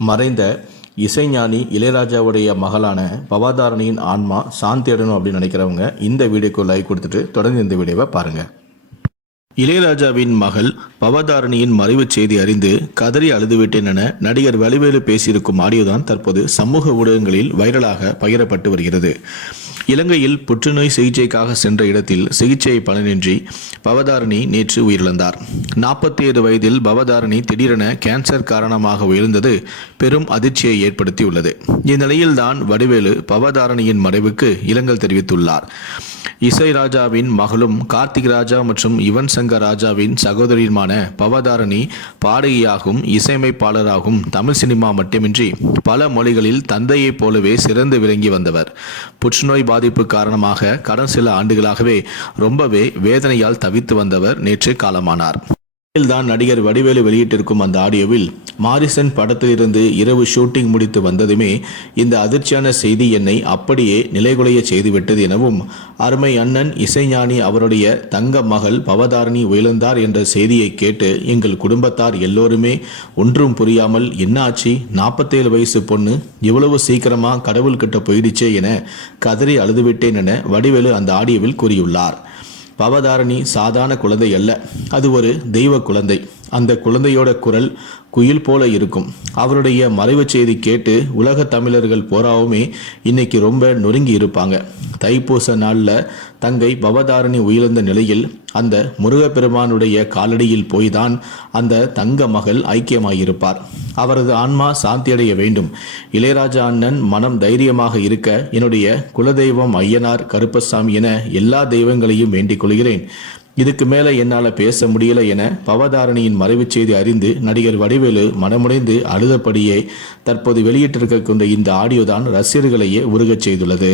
மறைந்த இசைஞானி இளையராஜாவுடைய மகளான பவதாரணியின் ஆன்மா சாந்தி அடையணும் அப்படின்னு நினைக்கிறவங்க இந்த வீடியோக்கு லைக் கொடுத்துட்டு தொடர்ந்து இந்த வீடியோவை பாருங்கள். இளையராஜாவின் மகள் பவதாரணியின் மறைவு செய்தி அறிந்து கதறி அழுதுவிட்டேன் என நடிகர் வடிவேலு பேசியிருக்கும் ஆடியோ தான் தற்போது சமூக ஊடகங்களில் வைரலாக பகிரப்பட்டு வருகிறது. இலங்கையில் புற்றுநோய் சிகிச்சைக்காக சென்ற இடத்தில் சிகிச்சை பலனின்றி பவதாரணி நேற்று உயிரிழந்தார். 47 வயதில் பவதாரணி திடீரென கேன்சர் காரணமாக உயிர்ந்தது பெரும் அதிர்ச்சியை ஏற்படுத்தியுள்ளது. இந்நிலையில்தான் வடிவேலு பவதாரணியின் மறைவுக்கு இரங்கல் தெரிவித்துள்ளார். இசை ராஜாவின் மகளும் கார்த்திக் ராஜா மற்றும் யுவன் சங்கர் ராஜாவின் சகோதரியுமான பவதாரணி பாடகியாகவும் இசையமைப்பாளராகவும் தமிழ் சினிமா மட்டுமின்றி பல மொழிகளில் தந்தையைப் போலவே சிறந்து விளங்கி வந்தவர். புற்றுநோய் பாதிப்பு காரணமாக கடந்த சில ஆண்டுகளாகவே ரொம்பவே வேதனையால் தவித்து வந்தவர் நேற்று காலமானார். தான் நடிகர் வடிவேலு வெளியிட்டிருக்கும் அந்த ஆடியோவில் மாரிசன் படத்திலிருந்து இரவு ஷூட்டிங் முடித்து வந்ததுமே இந்த அதிர்ச்சியான செய்தி என்னை அப்படியே நிலைகுலைய செய்துவிட்டது எனவும், அருமை அண்ணன் இசைஞானி அவருடைய தங்க மகள் பவதாரணி உயிர்ந்தார் என்ற செய்தியை கேட்டு எங்கள் குடும்பத்தார் எல்லோருமே ஒன்றும் புரியாமல் என்ன ஆச்சு, 47 வயசு பொண்ணு இவ்வளவு சீக்கிரமா கடவுள் கிட்ட போயிடுச்சே என கதறி அழுதுவிட்டேன் என வடிவேலு அந்த ஆடியோவில் கூறியுள்ளார். பவதாரணி சாதாரண குழந்தை அல்ல, அது ஒரு தெய்வ குழந்தை. அந்த குழந்தையோட குரல் குயில் போல இருக்கும். அவருடைய மறைவு செய்தி கேட்டு உலக தமிழர்கள் போராவுமே இன்னைக்கு ரொம்ப நொறுங்கி இருப்பாங்க. தைப்பூச நாளில் தங்கை பவதாரணி உயிர்ந்த நிலையில் அந்த முருகப்பெருமானுடைய காலடியில் போய்தான் அந்த தங்க மகள் ஐக்கியமாயிருப்பார். அவரது ஆன்மா சாந்தியடைய வேண்டும். இளையராஜா அண்ணன் மனம் தைரியமாக இருக்க என்னுடைய குலதெய்வம் ஐயனார் கருப்பசாமி என எல்லா தெய்வங்களையும் வேண்டிக் கொள்கிறேன். இதுக்கு மேலே என்னால் பேச முடியல என பவதாரணியின் மறைவு செய்தி அறிந்து நடிகர் வடிவேலு மனமுடைந்து அழுதபடியே தற்போது வெளியிட்டிருக்க கொண்ட இந்த ஆடியோ தான் ரசிகர்களையே உருகச் செய்துள்ளது.